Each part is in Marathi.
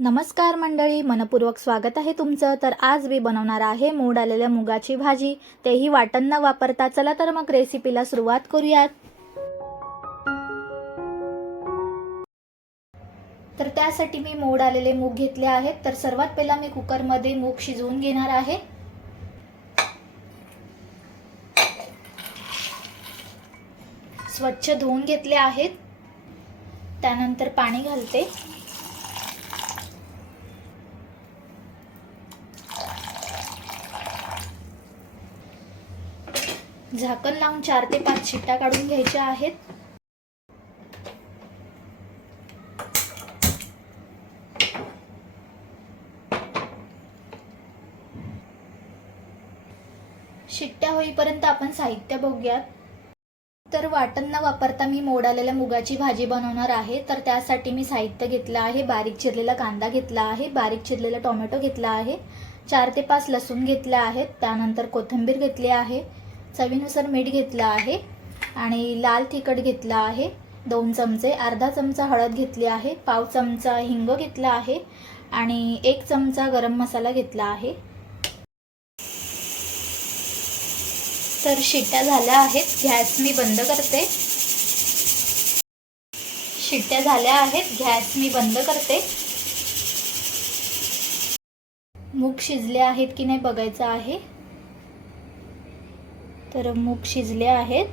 नमस्कार मंडळी मनपूर्वक स्वागत आहे तुमचं. तर आज मी बनवणार आहे मूड आलेल्या मुगाची भाजी. तेही वाटण न वापरता चला तर मग रेसिपीला सुरुवात करूयात. तर त्यासाठी मी मोड आलेले मूग घेतले आहेत. तर सर्वात पहिला मी कुकरमध्ये मूग शिजवून घेणार आहे. स्वच्छ धुवून घेतले आहेत. त्यानंतर पाणी घालते. झाकण लावून चार ते पाच शिट्ट्या काढून घ्यायच्या आहेत. शिट्ट्या होईपर्यंत आपण साहित्य बघूयात. तर वाटण न वापरता मी मोड आलेल्या मुगाची भाजी बनवणार आहे. तर त्यासाठी मी साहित्य घेतलं आहे बारीक चिरलेला कांदा घेतला आहे बारीक चिरलेला टोमॅटो घेतला आहे चार ते पाच लसूण घेतले आहेत त्यानंतर कोथिंबीर घेतली आहे. चवीनुसार मीठ घेतलं आहे आणि लाल तिखट घेतलं आहे. दोन चमचे अर्धा चमचा हळद घेतली आहे पाव चमचा हिंग घेतला आहे आणि एक चमचा गरम मसाला घेतला आहे. तर शिट्ट्या झाल्या आहेत गॅस मी बंद करते. शिट्ट्या झाल्या आहेत गॅस मी बंद करते. मूग शिजले आहेत की नाही बघायचं आहे. तर मूग शिजले आहेत.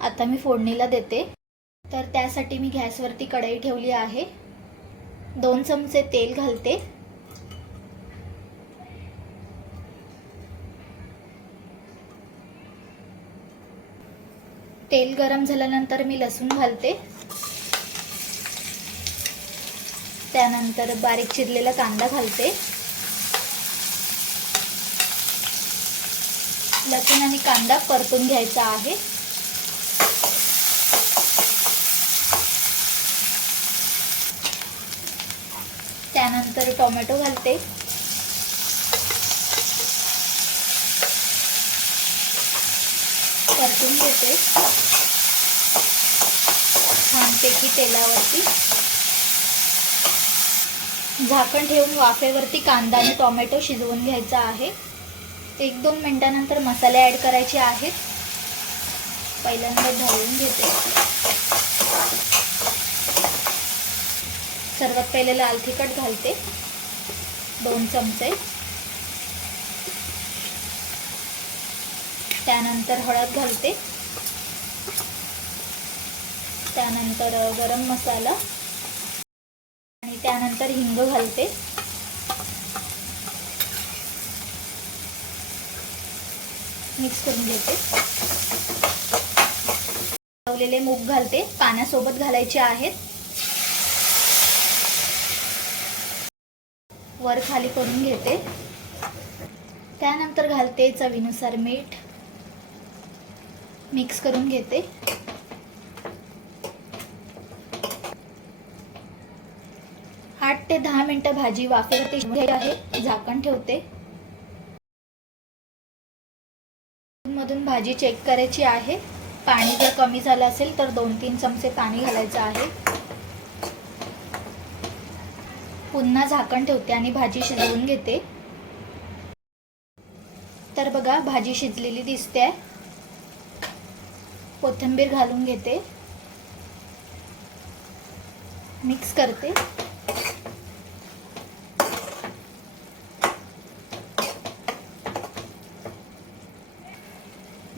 आता मी फोडणीला देते. तर त्यासाठी मी गॅसवरती कढई ठेवली आहे. दोन चमचे तेल घालते. तेल गरम झाल्यानंतर मी लसूण घालते. त्यानंतर बारीक चिरलेला कांदा घालते. लसूण आणि कांदा परतून घ्यायचा आहे. त्यानंतर टोमॅटो घालते. परतून घेते. छानपैकी तेलावरती. झाकण ठेवून वाफेवरती कांदा आणि टोमॅटो शिजवून घ्यायचा आहे. एक दोन मिनटानंतर मसाले ॲड करायचे आहेत. पहिल्यांदा ढवळून घेते. सर्वात पहिले लाल तिखट घालते. दोन चमचे. त्यानंतर हळद घालते. त्यानंतर गरम मसाला. आणि त्यानंतर हिंग घालते. मिक्स करून घेते लावलेले मूग घालते. पाण्यासोबत घालायचे आहेत. वर खाली करून घेते. त्यानंतर घालते चवीनुसार मीठ. मिक्स करून घेते. आठ ते दहा मिनिटं भाजी वाफेवरती आहे. झाकण ठेवते. मधून भाजी चेक करायची आहे. पाणी जर कमी झालं असेल तर दोन तीन चमचे पाणी घालायचं आहे. पुन्हा झाकण ठेवते आणि भाजी शिजवून घेते. तर बघा भाजी शिजलेली दिसते. कोथिंबीर घालून घेते. मिक्स करते.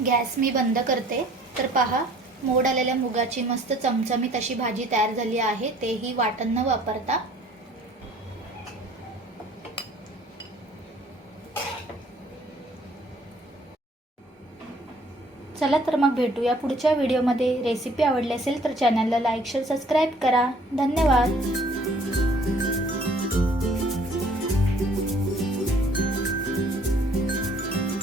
गॅस मी बंद करते. तर पहा मोड आलेल्या मुगाची मस्त चमचमीत अशी भाजी तयार झाली आहे. तेही वाटण न वापरता. चला तर मग भेटूया पुढच्या व्हिडिओमध्ये. रेसिपी आवडली असेल तर चॅनलला लाईक शेअर सबस्क्राईब करा. धन्यवाद.